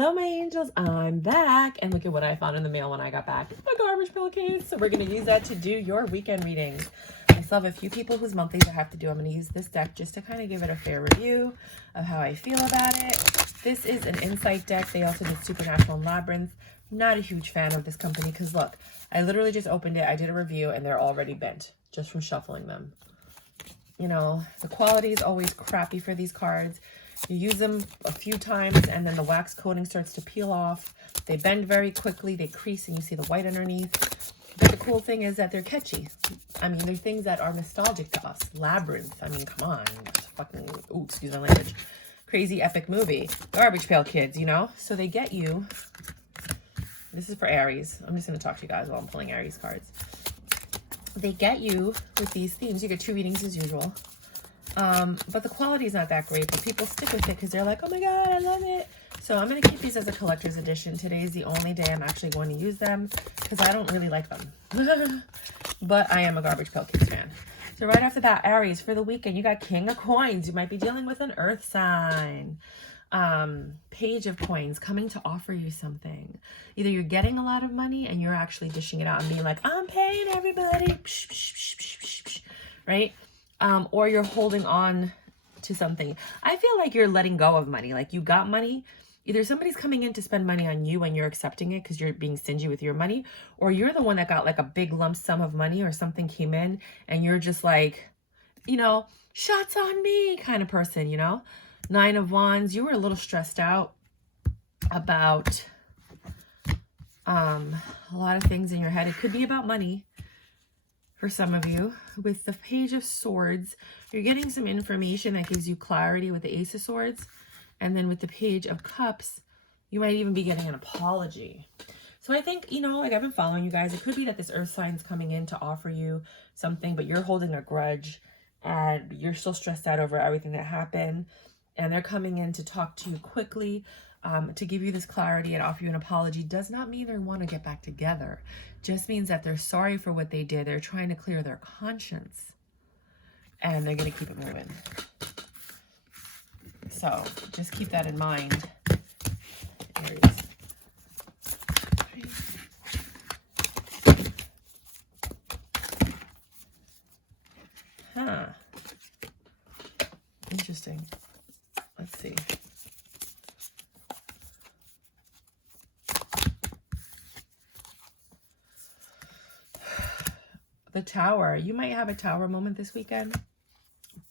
Hello, my angels. I'm back. And look at what I found in the mail when I got back. It's my garbage pail case. So we're going to use that to do your weekend readings. I still have a few people whose monthlies I have to do. I'm going to use this deck just to kind of give it a fair review of how I feel about it. This is an insight deck. They also did Supernatural and Labyrinth. Not a huge fan of this company because look, I literally just opened it. I did a review and they're already bent just from shuffling them. You know, the quality is always crappy for these cards. You use them a few times and then the wax coating starts to peel off. They bend very quickly. They crease and you see the white underneath. But the cool thing is that they're catchy. I mean, they're things that are nostalgic to us. Labyrinth. I mean, come on. Fucking, ooh, excuse my language. Crazy epic movie. Garbage pail kids, you know? So they get you. This is for Aries. I'm just going to talk to you guys while I'm pulling Aries cards. They get you with these themes. You get 2 readings as usual. But the quality is not that great, but people stick with it because they're like, oh my God, I love it. So I'm going to keep these as a collector's edition. Today is the only day I'm actually going to use them because I don't really like them. But I am a Garbage Pail Kids fan. So right off the bat, Aries, for the weekend, you got King of Coins. You might be dealing with an earth sign. Page of Coins coming to offer you something. Either you're getting a lot of money and you're actually dishing it out and being like, I'm paying everybody. Right? Or you're holding on to something. I feel like you're letting go of money. Like you got money. Either somebody's coming in to spend money on you and you're accepting it because you're being stingy with your money, or you're the one that got like a big lump sum of money or something came in and you're just like, you know, shots on me kind of person, you know? 9 of Wands, you were a little stressed out about a lot of things in your head. It could be about money. For some of you, with the Page of Swords, you're getting some information that gives you clarity with the Ace of Swords. And then with the Page of Cups, you might even be getting an apology. So I think, you know, like I've been following you guys. It could be that this earth sign's coming in to offer you something, but you're holding a grudge and you're still stressed out over everything that happened. And they're coming in to talk to you quickly, to give you this clarity and offer you an apology. Does not mean they want to get back together. Just means that they're sorry for what they did. They're trying to clear their conscience. And they're going to keep it moving. So just keep that in mind, Aries. Huh. Interesting. Let's see. The Tower. You might have a Tower moment this weekend,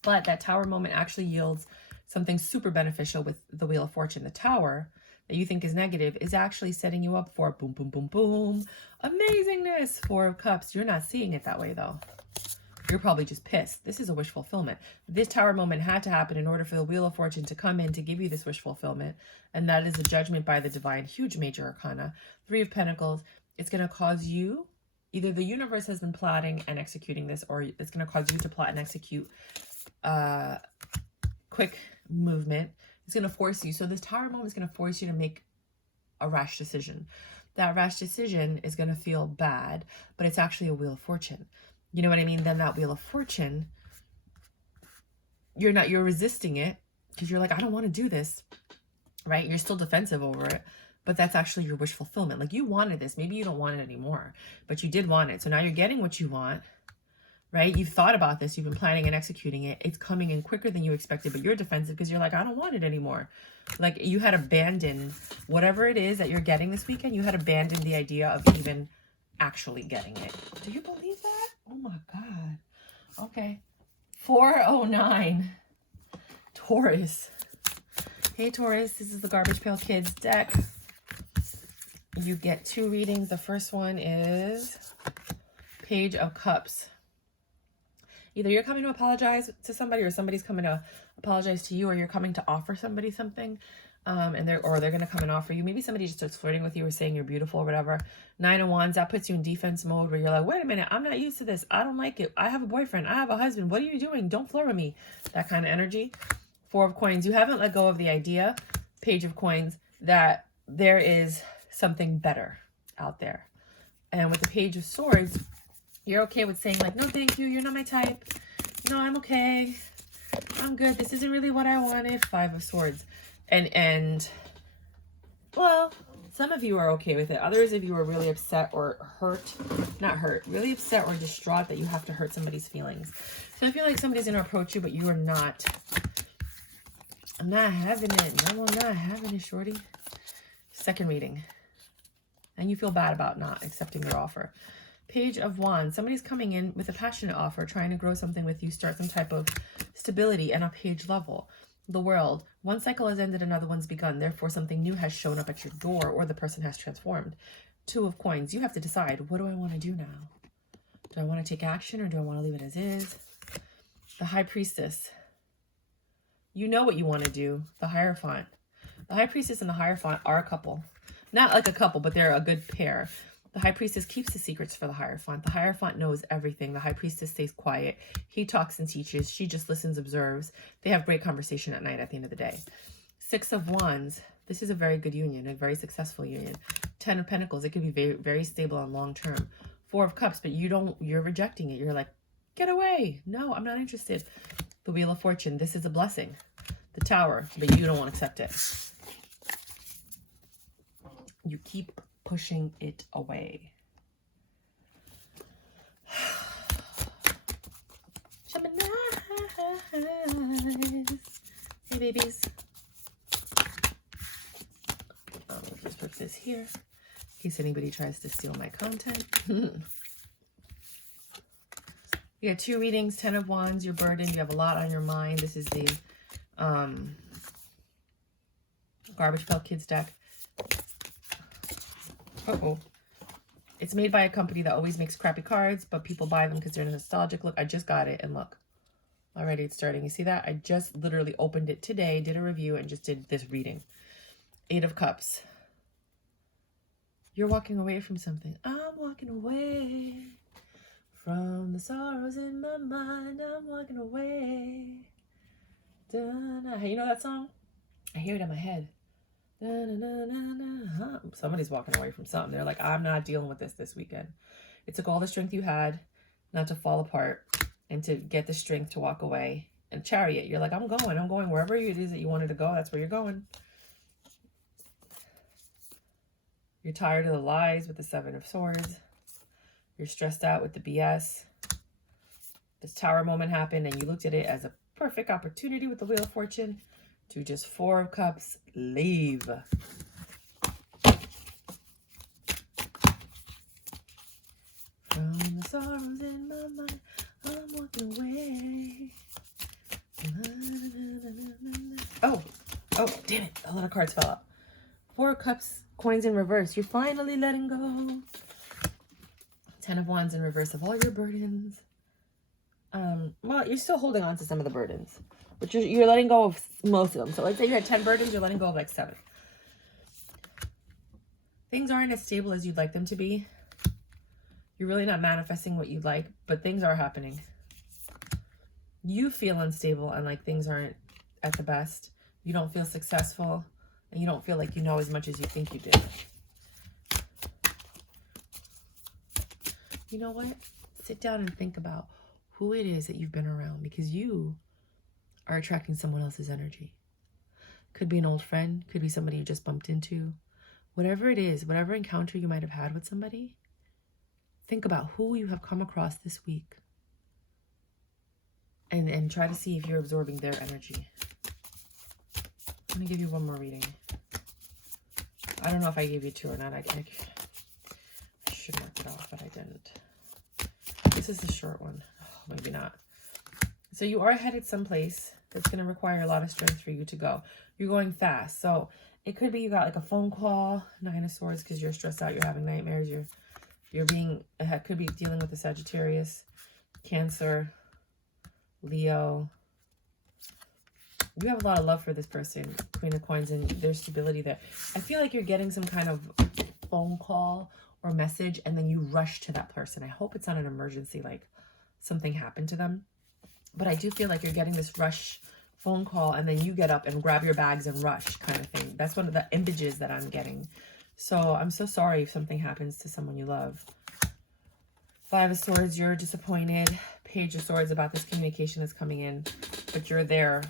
but that Tower moment actually yields something super beneficial with the Wheel of Fortune. The Tower that you think is negative is actually setting you up for boom, boom, boom, boom, amazingness. 4 of Cups. You're not seeing it that way though. You're probably just pissed. This is a wish fulfillment. This Tower moment had to happen in order for the Wheel of Fortune to come in to give you this wish fulfillment. And that is a judgment by the divine, huge major arcana. 3 of Pentacles. It's going to cause you, either the universe has been plotting and executing this, or it's going to cause you to plot and execute quick movement. It's going to force you. So this Tower moment is going to force you to make a rash decision. That rash decision is going to feel bad, but it's actually a Wheel of Fortune. You know what I mean? Then that Wheel of Fortune, you're resisting it because you're like, I don't want to do this, right? You're still defensive over it, but that's actually your wish fulfillment. Like you wanted this. Maybe you don't want it anymore, but you did want it. So now you're getting what you want, right? You've thought about this. You've been planning and executing it. It's coming in quicker than you expected, but you're defensive because you're like, I don't want it anymore. Like you had abandoned whatever it is that you're getting this weekend. You had abandoned the idea of even actually getting it. Do you believe that? Oh my God. Okay. 409. Taurus. Hey Taurus, this is the Garbage Pail Kids deck. You get 2 readings. The first one is Page of Cups. Either you're coming to apologize to somebody or somebody's coming to apologize to you, or you're coming to offer somebody something. They're going to come and offer you. Maybe somebody just starts flirting with you or saying you're beautiful or whatever. 9 of Wands, that puts you in defense mode where you're like, wait a minute, I'm not used to this. I don't like it. I have a boyfriend. I have a husband. What are you doing? Don't flirt with me. That kind of energy. 4 of Coins. You haven't let go of the idea, Page of Coins, that there is something better out there. And with the Page of Swords, you're okay with saying like, no, thank you. You're not my type. No, I'm okay. I'm good. This isn't really what I wanted. 5 of Swords. And Well, some of you are okay with it. Others of you are really upset or hurt. Not hurt. Really upset or distraught that you have to hurt somebody's feelings. So I feel like somebody's going to approach you, but you are not. I'm not having it. No, I'm not having it, shorty. Second reading. And you feel bad about not accepting their offer. Page of Wands. Somebody's coming in with a passionate offer, trying to grow something with you, start some type of stability and a page level. The World. One cycle has ended, another one's begun. Therefore, something new has shown up at your door, or the person has transformed. Two of Coins. You have to decide, what do I want to do now? Do I want to take action, or do I want to leave it as is? The High Priestess. You know what you want to do. The Hierophant. The High Priestess and the Hierophant are a couple. Not like a couple, but they're a good pair. The High Priestess keeps the secrets for the Hierophant. The Hierophant knows everything. The High Priestess stays quiet. He talks and teaches. She just listens, observes. They have great conversation at night at the end of the day. Six of Wands. This is a very good union, a very successful union. 10 of Pentacles. It could be very, very stable and long term. 4 of Cups, but you're rejecting it. You're like, get away. No, I'm not interested. The Wheel of Fortune. This is a blessing. The Tower, but you don't want to accept it. You keep pushing it away. Gemini. Hey, babies. Just put this here in case anybody tries to steal my content. You got 2 readings. 10 of Wands. You're burdened. You have a lot on your mind. This is the Garbage Pail Kids deck. Uh-oh. It's made by a company that always makes crappy cards, but people buy them because they're a nostalgic look. I just got it, and look. Already it's starting. You see that? I just literally opened it today, did a review, and just did this reading. 8 of Cups. You're walking away from something. I'm walking away from the sorrows in my mind. I'm walking away. Da-na. Hey, you know that song? I hear it in my head. Somebody's walking away from something. They're like, I'm not dealing with this weekend. It took all the strength you had not to fall apart and to get the strength to walk away. And Chariot, you're like, I'm going wherever it is that you wanted to go. That's where you're going. You're tired of the lies with the 7 of Swords. You're stressed out with the BS. This Tower moment happened and you looked at it as a perfect opportunity with the Wheel of Fortune to just 4 of Cups, leave. From the sorrows in my mind, I'm walking away. Oh, damn it. A lot of cards fell out. 4 of Cups, Coins in reverse. You're finally letting go. 10 of Wands in reverse of all your burdens. Well, you're still holding on to some of the burdens. But you're letting go of most of them. So let's say you had 10 burdens, you're letting go of like 7. Things aren't as stable as you'd like them to be. You're really not manifesting what you'd like, but things are happening. You feel unstable and like things aren't at the best. You don't feel successful and you don't feel like you know as much as you think you did. You know what? Sit down and think about who it is that you've been around, because you are attracting someone else's energy. Could be an old friend, could be somebody you just bumped into. Whatever it is, whatever encounter you might have had with somebody, think about who you have come across this week and try to see if you're absorbing their energy. I'm going to give you one more reading. I don't know if I gave you 2 or not. I should mark it off, but I didn't. This is a short one. Oh, maybe not. So you are headed someplace that's going to require a lot of strength for you to go. You're going fast. So it could be you got like a phone call, 9 of Swords, because you're stressed out, you're having nightmares, you're being, it could be dealing with the Sagittarius, Cancer, Leo. You have a lot of love for this person, Queen of Coins, and there's stability there. I feel like you're getting some kind of phone call or message, and then you rush to that person. I hope it's not an emergency, like something happened to them. But I do feel like you're getting this rush phone call, and then you get up and grab your bags and rush kind of thing. That's one of the images that I'm getting. So I'm so sorry if something happens to someone you love. 5 of Swords, you're disappointed. Page of Swords about this communication that's coming in, but you're there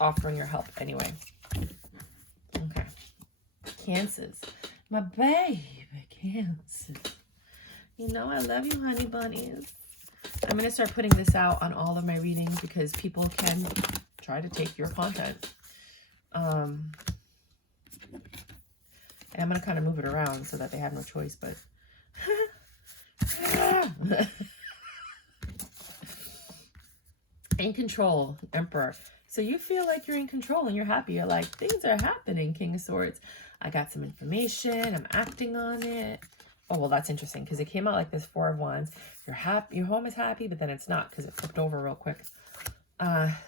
offering your help anyway. Okay. Cancers. My baby Cancers. You know I love you, honey bunnies. I'm going to start putting this out on all of my readings because people can try to take your content. And I'm going to kind of move it around so that they have no choice, but... In control, Emperor. So you feel like you're in control and you're happy. You're like, things are happening, King of Swords. I got some information. I'm acting on it. Oh, well, that's interesting because it came out like this, Four of Wands. You're happy. Your home is happy, but then it's not because it flipped over real quick.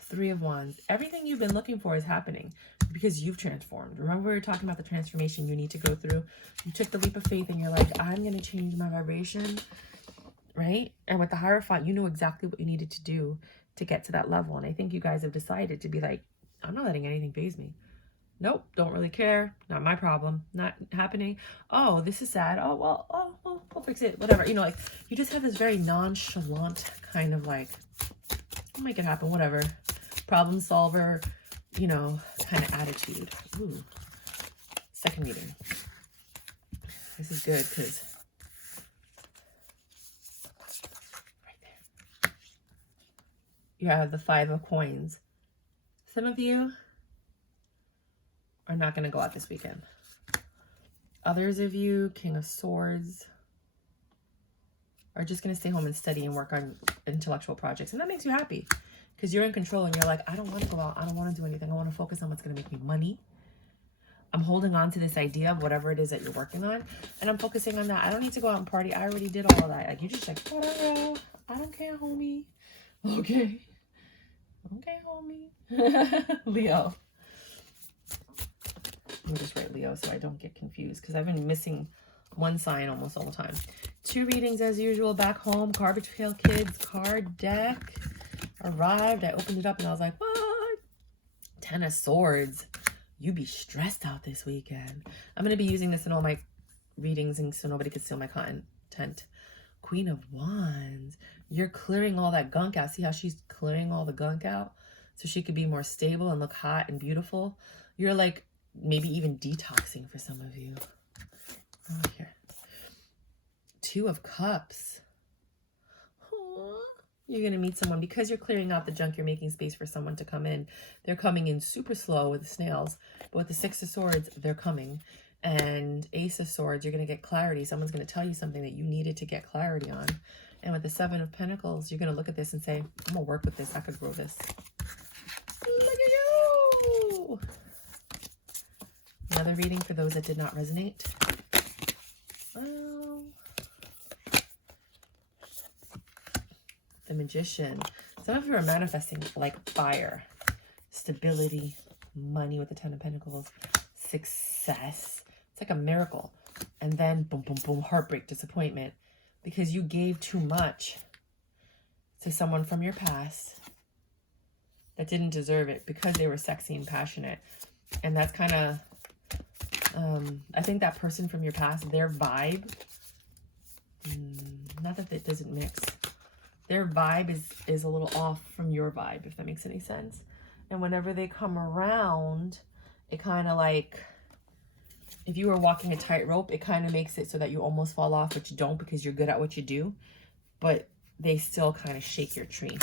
Three of Wands. Everything you've been looking for is happening because you've transformed. Remember we were talking about the transformation you need to go through? You took the leap of faith and you're like, I'm going to change my vibration, right? And with the Hierophant, you knew exactly what you needed to do to get to that level. And I think you guys have decided to be like, I'm not letting anything faze me. Nope, don't really care. Not my problem. Not happening. Oh, this is sad. Oh, well, we'll fix it. Whatever. You know, like, you just have this very nonchalant kind of like, I'll make it happen, whatever. Problem solver, you know, kind of attitude. Ooh. Second meeting. This is good because you have the Five of Coins. Some of you are not going to go out this weekend. Others of you, King of Swords, are just going to stay home and study and work on intellectual projects. And that makes you happy because you're in control and you're like, I don't want to go out. I don't want to do anything. I want to focus on what's going to make me money. I'm holding on to this idea of whatever it is that you're working on. And I'm focusing on that. I don't need to go out and party. I already did all of that. Like, you're just like, whatever. I don't care, homie. Okay. Okay, homie. Leo. Let me just write Leo so I don't get confused because I've been missing one sign almost all the time. 2 readings as usual back home. Garbage Pail Kids card deck arrived. I opened it up and I was like, what? 10 of Swords. You be stressed out this weekend. I'm going to be using this in all my readings and so nobody can steal my content. Queen of Wands. You're clearing all that gunk out. See how she's clearing all the gunk out so she could be more stable and look hot and beautiful? You're like maybe even detoxing for some of you. Oh, here. 2 of Cups. Aww. You're going to meet someone because you're clearing out the junk. You're making space for someone to come in. They're coming in super slow with the snails, but with the 6 of Swords, they're coming. And Ace of Swords, you're going to get clarity. Someone's going to tell you something that you needed to get clarity on. And with the 7 of Pentacles, you're going to look at this and say, I'm going to work with this. I could grow this. Look at you! Another reading for those that did not resonate. Well, the Magician. Some of you are manifesting like fire. Stability, money with the 10 of Pentacles, success. It's like a miracle. And then boom, boom, boom, heartbreak, disappointment. Because you gave too much to someone from your past that didn't deserve it because they were sexy and passionate. And that's kind of, I think that person from your past, their vibe, not that it doesn't mix. Their vibe is a little off from your vibe, if that makes any sense. And whenever they come around, it kind of like, if you were walking a tightrope, it kind of makes it so that you almost fall off, but you don't because you're good at what you do. But they still kind of shake your tree.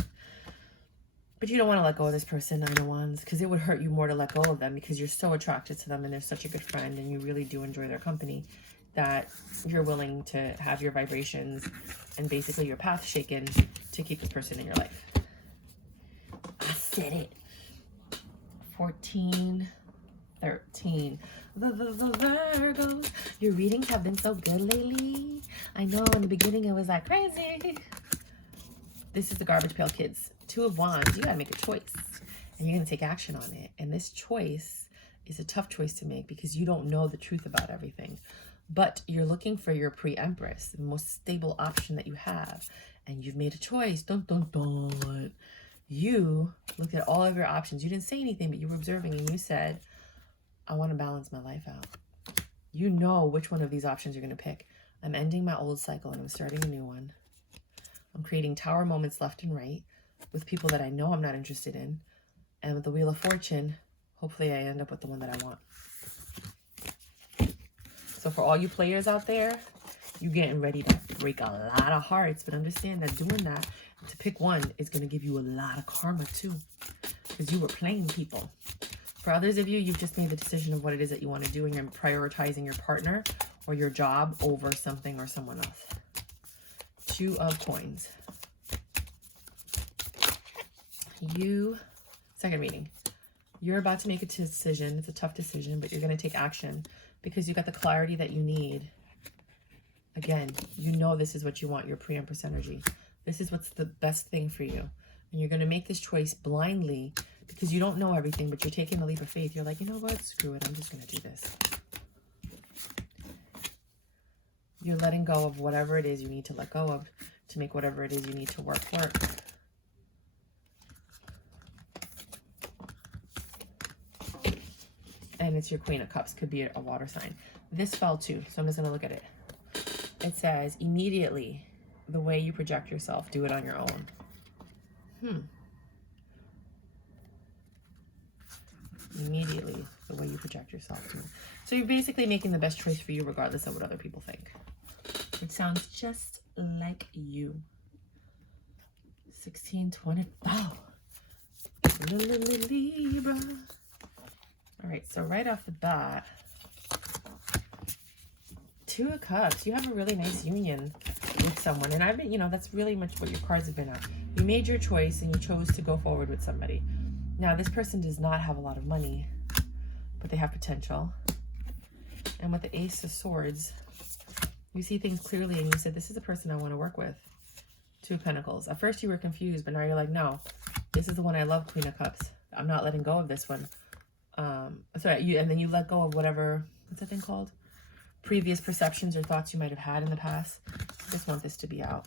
But you don't want to let go of this person, 9 of Wands, because it would hurt you more to let go of them because you're so attracted to them and they're such a good friend and you really do enjoy their company that you're willing to have your vibrations and basically your path shaken to keep this person in your life. I said it. 14, 13. The Virgos. Your readings have been so good lately. I know in the beginning it was like crazy. This is the Garbage Pail Kids. 2 of Wands. You gotta make a choice. And you're gonna take action on it. And this choice is a tough choice to make because you don't know the truth about everything. But you're looking for your pre-empress, the most stable option that you have. And you've made a choice. Dun, dun, dun. You looked at all of your options. You didn't say anything, but you were observing and you said, I want to balance my life out. You know which one of these options you're going to pick. I'm ending my old cycle and I'm starting a new one. I'm creating tower moments left and right with people that I know I'm not interested in. And with the Wheel of Fortune, hopefully I end up with the one that I want. So for all you players out there, you getting ready to break a lot of hearts. But understand that doing that, to pick one, is going to give you a lot of karma too. Because you were playing people. For others of you, you've just made the decision of what it is that you want to do, and you're prioritizing your partner or your job over something or someone else. 2 of Coins. Second reading. You're about to make a decision. It's a tough decision, but you're going to take action because you got the clarity that you need. Again, you know this is what you want, your pre-Empress energy. This is what's the best thing for you. And you're going to make this choice blindly because you don't know everything, but you're taking a leap of faith. You're like, you know what? Screw it. I'm just going to do this. You're letting go of whatever it is you need to let go of to make whatever it is you need to work. And it's your Queen of Cups. Could be a water sign. This fell too, so I'm just going to look at it. It says, immediately, the way you project yourself, do it on your own. Immediately, the way you project yourself. So you're basically making the best choice for you regardless of what other people think. It sounds just like you. 1625. Libra. All right, so right off the bat, 2 of Cups. You have a really nice union with someone. And I've been, you know, that's really much what your cards have been at. You made your choice and you chose to go forward with somebody. Now, this person does not have a lot of money, but they have potential. And with the Ace of Swords, you see things clearly and you said, this is the person I want to work with. 2 of Pentacles. At first you were confused, but now you're like, no, this is the one I love, Queen of Cups. I'm not letting go of this one. And then you let go of whatever, what's that thing called? Previous perceptions or thoughts you might have had in the past. I just want this to be out.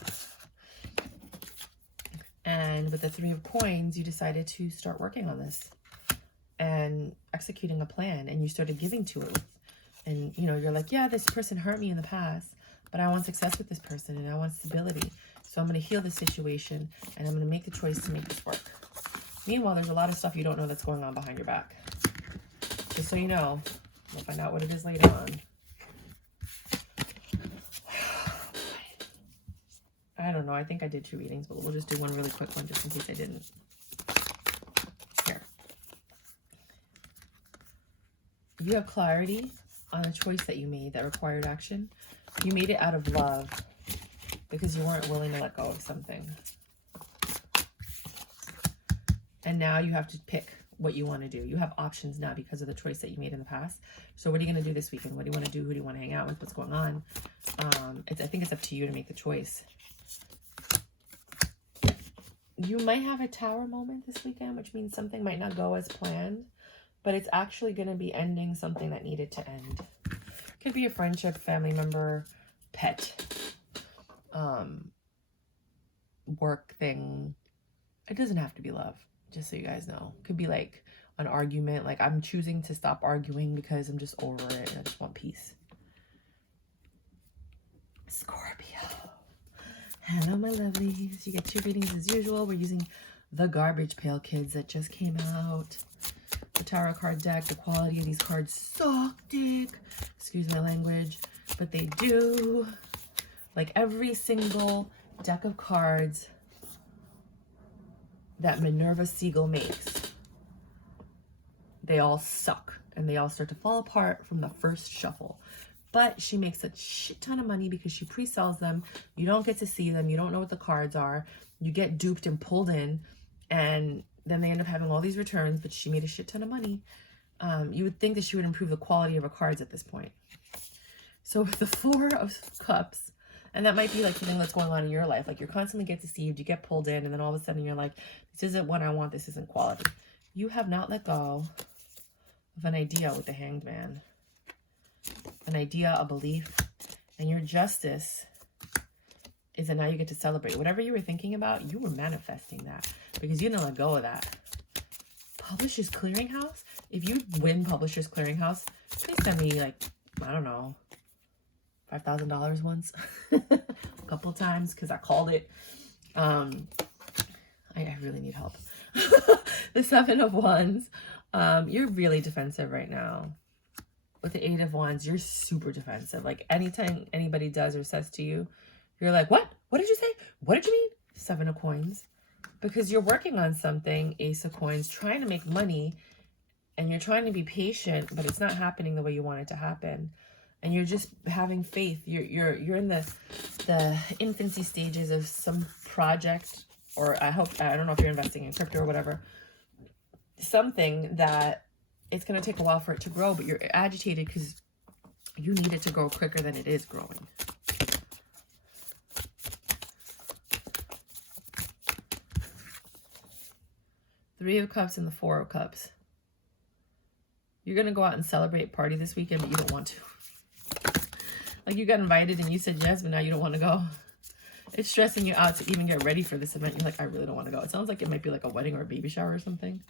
And with the 3 of Coins, you decided to start working on this and executing a plan, and you started giving to it. And, you know, you're like, yeah, this person hurt me in the past, but I want success with this person and I want stability. So I'm going to heal this situation and I'm going to make the choice to make this work. Meanwhile, there's a lot of stuff you don't know that's going on behind your back. Just so you know, we'll find out what it is later on. I don't know. I think I did 2 readings, but we'll just do one really quick one just in case I didn't. Here. You have clarity on a choice that you made that required action. You made it out of love because you weren't willing to let go of something. And now you have to pick what you want to do. You have options now because of the choice that you made in the past. So what are you going to do this weekend? What do you want to do? Who do you want to hang out with? What's going on? I think it's up to you to make the choice. You might have a Tower moment this weekend, which means something might not go as planned, but it's actually going to be ending something that needed to end. Could be a friendship, family member, pet, work thing. It doesn't have to be love, just so you guys know. Could be like an argument, like I'm choosing to stop arguing because I'm just over it and I just want peace. Scorpio. Hello, my lovelies. You get 2 readings as usual. We're using the Garbage Pail Kids that just came out. The tarot card deck. The quality of these cards suck dick. Excuse my language, but they do. Like every single deck of cards that Minerva Siegel makes, they all suck and they all start to fall apart from the first shuffle. But she makes a shit ton of money because she pre-sells them. You don't get to see them. You don't know what the cards are. You get duped and pulled in, and then they end up having all these returns, but she made a shit ton of money. You would think that she would improve the quality of her cards at this point. So with the 4 of Cups, and that might be like something that's going on in your life. Like you're constantly get deceived, you get pulled in, and then all of a sudden you're like, this isn't what I want, this isn't quality. You have not let go of an idea with the Hanged Man. An idea, a belief, and your justice is that now you get to celebrate. Whatever you were thinking about, you were manifesting that because you didn't let go of that. Publishers Clearinghouse? If you win Publishers Clearinghouse, please send me like, I don't know, $5,000 once. A couple of times because I called it. I really need help. The 7 of Wands. You're really defensive right now. with the 8 of Wands, you're super defensive. Like anytime anybody does or says to you, you're like, what? What did you say? What did you mean? 7 of Coins. Because you're working on something, Ace of Coins, trying to make money, and you're trying to be patient, but it's not happening the way you want it to happen. And you're just having faith. You're in the infancy stages of some project, or I don't know if you're investing in crypto or whatever. Something that it's going to take a while for it to grow, but you're agitated because you need it to grow quicker than it is growing. Three of Cups and the 4 of Cups. You're going to go out and celebrate, party this weekend, but you don't want to. Like you got invited and you said yes, but now you don't want to go. It's stressing you out to even get ready for this event. You're like, I really don't want to go. It sounds like it might be like a wedding or a baby shower or something.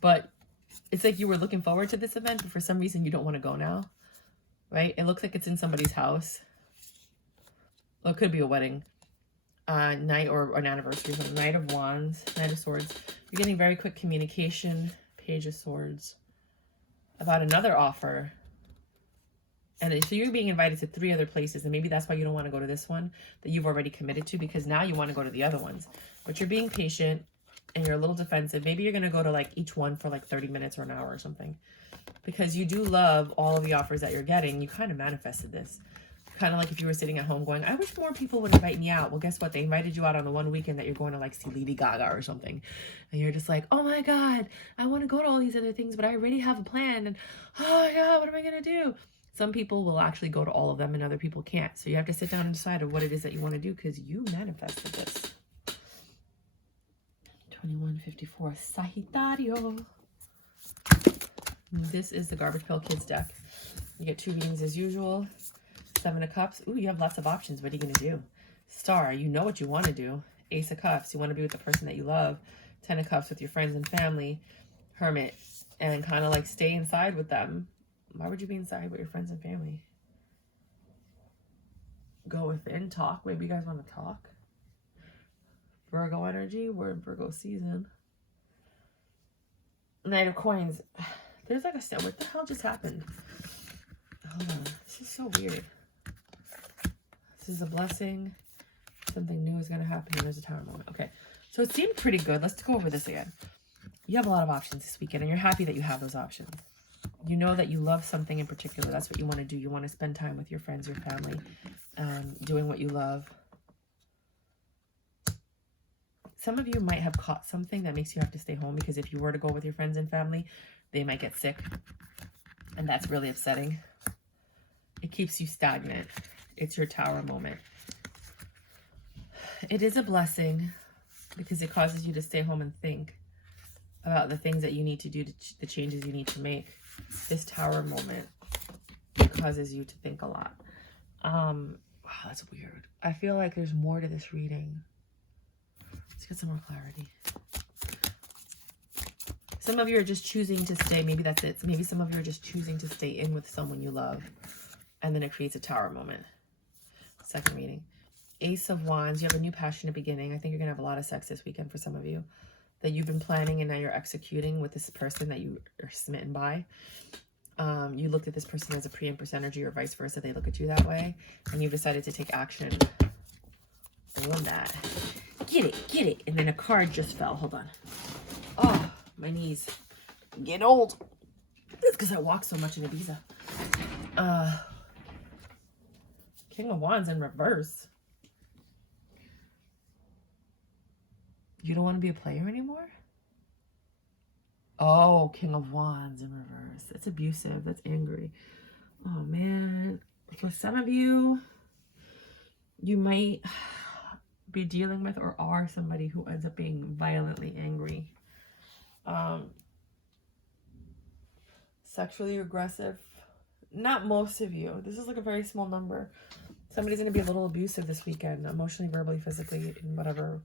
But it's like you were looking forward to this event, but for some reason you don't want to go now. Right? It looks like it's in somebody's house. Well, it could be a wedding. Night or an anniversary. So Knight of Wands, Knight of Swords. You're getting very quick communication. Page of Swords. About another offer. And so you're being invited to 3 other places. And maybe that's why you don't want to go to this one that you've already committed to, because now you want to go to the other ones. But you're being patient and you're a little defensive. Maybe you're going to go to like each one for like 30 minutes or an hour or something. Because you do love all of the offers that you're getting. You kind of manifested this. Kind of like if you were sitting at home going, I wish more people would invite me out. Well, guess what? They invited you out on the one weekend that you're going to like see Lady Gaga or something. And you're just like, oh my God, I want to go to all these other things, but I already have a plan. And oh my God, what am I going to do? Some people will actually go to all of them and other people can't. So you have to sit down and decide on what it is that you want to do because you manifested this. 2154, Sagittarius. This is the Garbage Pail Kids deck. You get 2 readings as usual. 7 of Cups. Ooh, you have lots of options. What are you going to do? Star, you know what you want to do. Ace of Cups, you want to be with the person that you love. 10 of Cups with your friends and family. Hermit, and kind of like stay inside with them. Why would you be inside with your friends and family? Go within, talk. Maybe you guys want to talk. Virgo energy. We're in Virgo season. Knight of Coins. There's like a step. What the hell just happened? Hold on. This is so weird. This is a blessing. Something new is going to happen. And there's a Tower moment. Okay. So it seemed pretty good. Let's go over this again. You have a lot of options this weekend, and you're happy that you have those options. You know that you love something in particular. That's what you want to do. You want to spend time with your friends, your family, doing what you love. Some of you might have caught something that makes you have to stay home, because if you were to go with your friends and family, they might get sick. And that's really upsetting. It keeps you stagnant. It's your Tower moment. It is a blessing because it causes you to stay home and think about the things that you need to do, the changes you need to make. This Tower moment causes you to think a lot. Wow, that's weird. I feel like there's more to this reading. Let's get some more clarity. Some of you are just choosing to stay. Maybe that's it. Maybe some of you are just choosing to stay in with someone you love. And then it creates a Tower moment. Second reading. Ace of Wands. You have a new passionate beginning. I think you're going to have a lot of sex this weekend for some of you. That you've been planning and now you're executing with this person that you are smitten by. You looked at this person as a pre-empress energy or vice versa. They look at you that way. And you've decided to take action on that. Get it. And then a card just fell. Hold on. Oh, my knees. I'm getting old. It's because I walk so much in Ibiza. King of Wands in reverse. You don't want to be a player anymore? Oh, King of Wands in reverse. That's abusive. That's angry. Oh, man. For some of you, you might be dealing with or are somebody who ends up being violently angry. Sexually aggressive. Not most of you. This is like a very small number. Somebody's going to be a little abusive this weekend. Emotionally, verbally, physically, and whatever.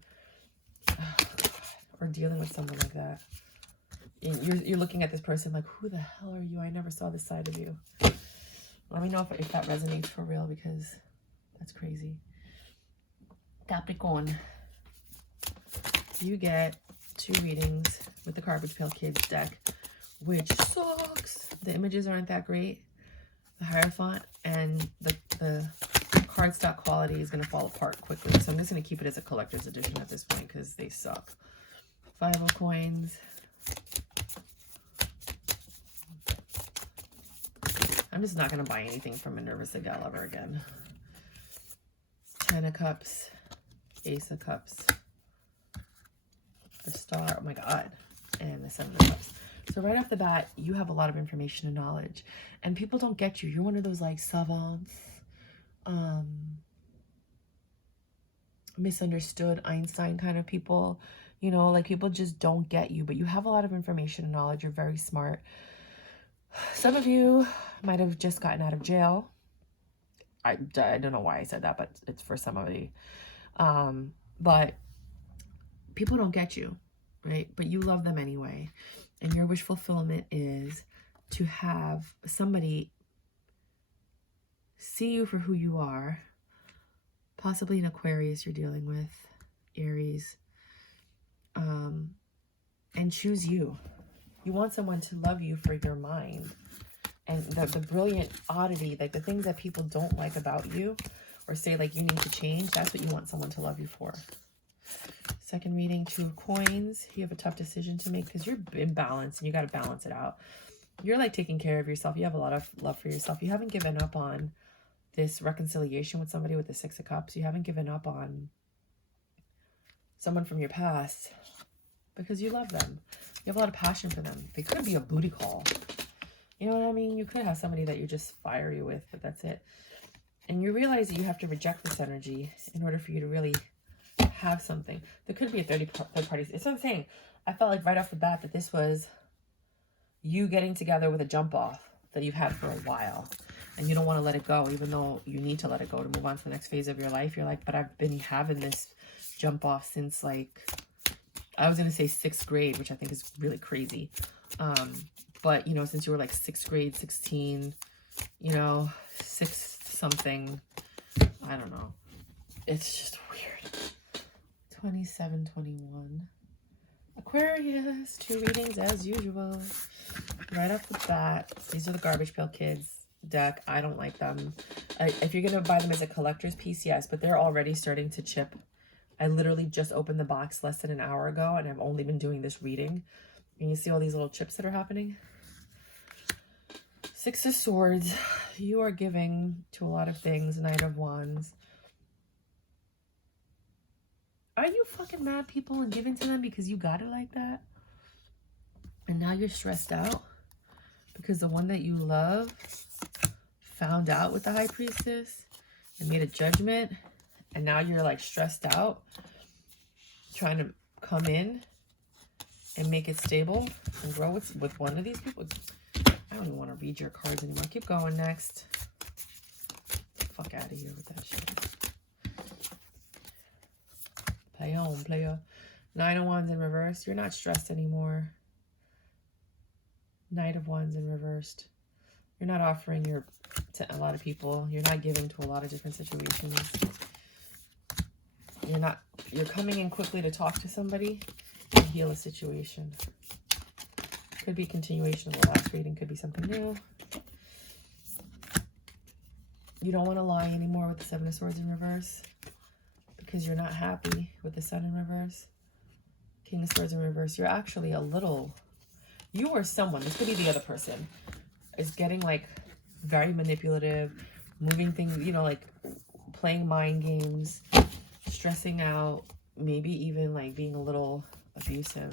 Or dealing with someone like that. You're looking at this person like, who the hell are you? I never saw this side of you. Let me know if that resonates for real, because that's crazy. Capricorn. You get 2 readings with the Garbage Pail Kids deck, which sucks. The images aren't that great. the Hierophant, and the cardstock quality is going to fall apart quickly. So I'm just going to keep it as a collector's edition at this point because they suck. 5 of coins. I'm just not going to buy anything from Minerva's gal ever again. 10 of Cups. Ace of Cups. The Star. Oh my God. And the 7 of Cups. So right off the bat, you have a lot of information and knowledge. And people don't get you. You're one of those like savants. Misunderstood Einstein kind of people. You know, like people just don't get you. But you have a lot of information and knowledge. You're very smart. Some of you might have just gotten out of jail. I don't know why I said that, but it's for some of you. But people don't get you, right? But you love them anyway. And your wish fulfillment is to have somebody see you for who you are. Possibly an Aquarius you're dealing with, Aries. And choose you. You want someone to love you for your mind. And the brilliant oddity, like the things that people don't like about you or say like you need to change, that's what you want someone to love you for. Second reading, 2 of coins. You have a tough decision to make because you're imbalanced and you got to balance it out. You're like taking care of yourself. You have a lot of love for yourself. You haven't given up on this reconciliation with somebody with the 6 of Cups. You haven't given up on someone from your past because you love them. You have a lot of passion for them. They could be a booty call. You know what I mean? You could have somebody that you're just fiery with, but that's it. And you realize that you have to reject this energy in order for you to really have something. There could be a third party. It's what I'm saying. I felt like right off the bat that this was you getting together with a jump off that you've had for a while. And you don't want to let it go, even though you need to let it go to move on to the next phase of your life. You're like, but I've been having this jump off since like, I was going to say 6th grade, which I think is really crazy. But, you know, since you were like 6th grade, 16, you know, 6th something, I don't know. It's just weird. 27, 21. Aquarius, 2 readings as usual. Right off the bat, these are the Garbage Pail Kids deck. I don't like them. If you're going to buy them as a collector's piece, yes, but they're already starting to chip. I literally just opened the box less than an hour ago, and I've only been doing this reading. And you see all these little chips that are happening? 6 of Swords. You are giving to a lot of things. Knight of Wands. Are you fucking mad, people, and giving to them because you got it like that? And now you're stressed out because the one that you love found out with the High Priestess and made a judgment, and now you're like stressed out trying to come in and make it stable and grow with one of these people. I don't even want to read your cards anymore. Keep going. Next. Fuck out of here with that shit. Play on, player. 9 of Wands in reverse. You're not stressed anymore. Knight of Wands in reversed. You're not offering to a lot of people. You're not giving to a lot of different situations. You're coming in quickly to talk to somebody and heal a situation. Could be continuation of the last reading. Could be something new. You don't want to lie anymore with the 7 of Swords in reverse because you're not happy with the Sun in reverse. King of Swords in reverse. You're actually a little... You or someone, this could be the other person, is getting like very manipulative, moving things, you know, like playing mind games, stressing out, maybe even like being a little abusive,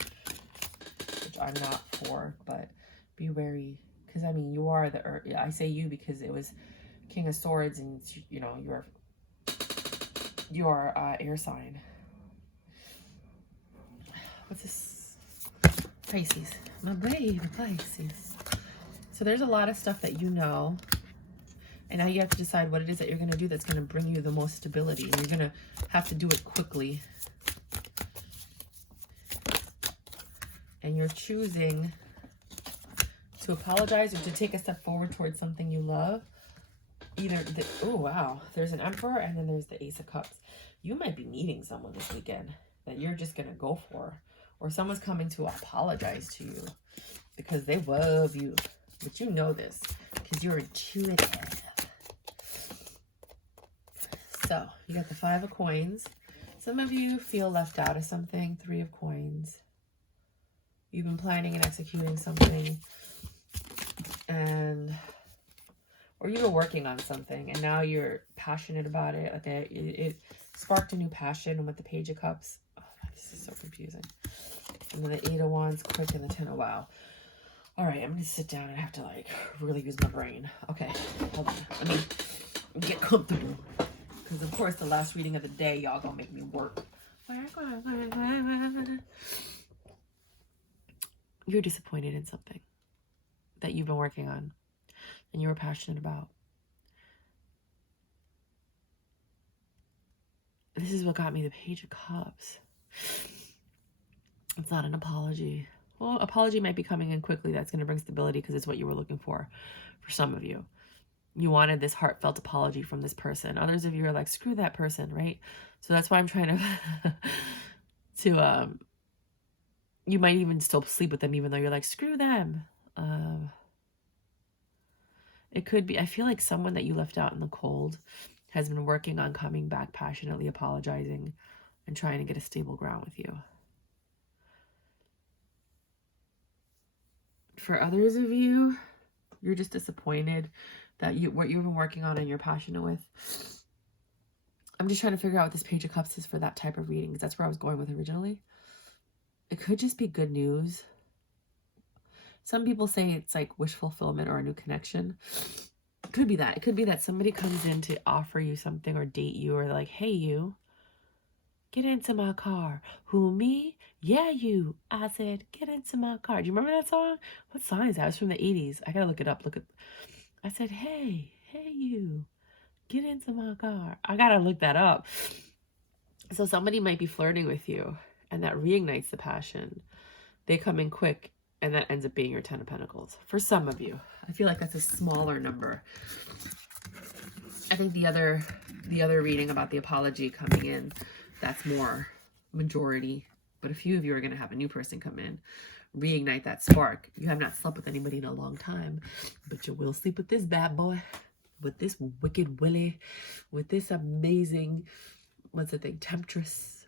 which I'm not for, but be wary. Because I mean, you are I say you because it was King of Swords and, you know, you're air sign. What's this? Pisces. My baby, Pisces. So there's a lot of stuff that you know. And now you have to decide what it is that you're going to do that's going to bring you the most stability. And you're going to have to do it quickly. And you're choosing to apologize or to take a step forward towards something you love. Oh, wow. There's an Emperor and then there's the Ace of Cups. You might be meeting someone this weekend that you're just going to go for. Or someone's coming to apologize to you because they love you. But you know this. because you're intuitive. So, you got the 5 of coins. Some of you feel left out of something. 3 of coins. You've been planning and executing something. Or you were working on something and now you're passionate about it. Like it sparked a new passion. And with the Page of Cups, oh, this is so confusing. And then the 8 of Wands, quick, and the 10 of Wow. All right, I'm going to sit down and have to like really use my brain. Okay, hold on. Let me get comfortable. Because of course the last reading of the day, y'all gonna make me work. You're disappointed in something that you've been working on and you were passionate about. This is what got me the Page of Cups. It's not an apology. Well, apology might be coming in quickly. That's going to bring stability because it's what you were looking for some of you. You wanted this heartfelt apology from this person. Others of you are like, screw that person, right? So that's why I'm trying to, you might even still sleep with them even though you're like, screw them. It could be, I feel like someone that you left out in the cold has been working on coming back, passionately apologizing and trying to get a stable ground with you. For others of you, you're just disappointed that what you've been working on and you're passionate with. I'm just trying to figure out what this Page of Cups is for that type of reading, because that's where I was going with originally. It could just be good news. Some people say it's like wish fulfillment or a new connection. It could be that. It could be that somebody comes in to offer you something or date you, or like, hey, you, get into my car. Who, me? Yeah, you. I said, get into my car. Do you remember that song? What song is that? It was from the 80s. I gotta look it up. I said, hey, you, get into my car. I gotta look that up. So somebody might be flirting with you, and that reignites the passion. They come in quick, and that ends up being your 10 of Pentacles. For some of you. I feel like that's a smaller number. I think the other reading about the apology coming in, that's more majority. But a few of you are going to have a new person come in, reignite that spark. You have not slept with anybody in a long time, but you will sleep with this bad boy, with this wicked Willie, with this amazing, what's the thing, temptress.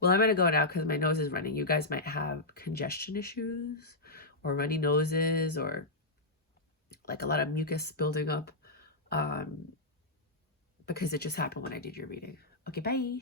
Well, I'm going to go now because my nose is running. You guys might have congestion issues or runny noses or like a lot of mucus building up because it just happened when I did your reading. Okay, bye.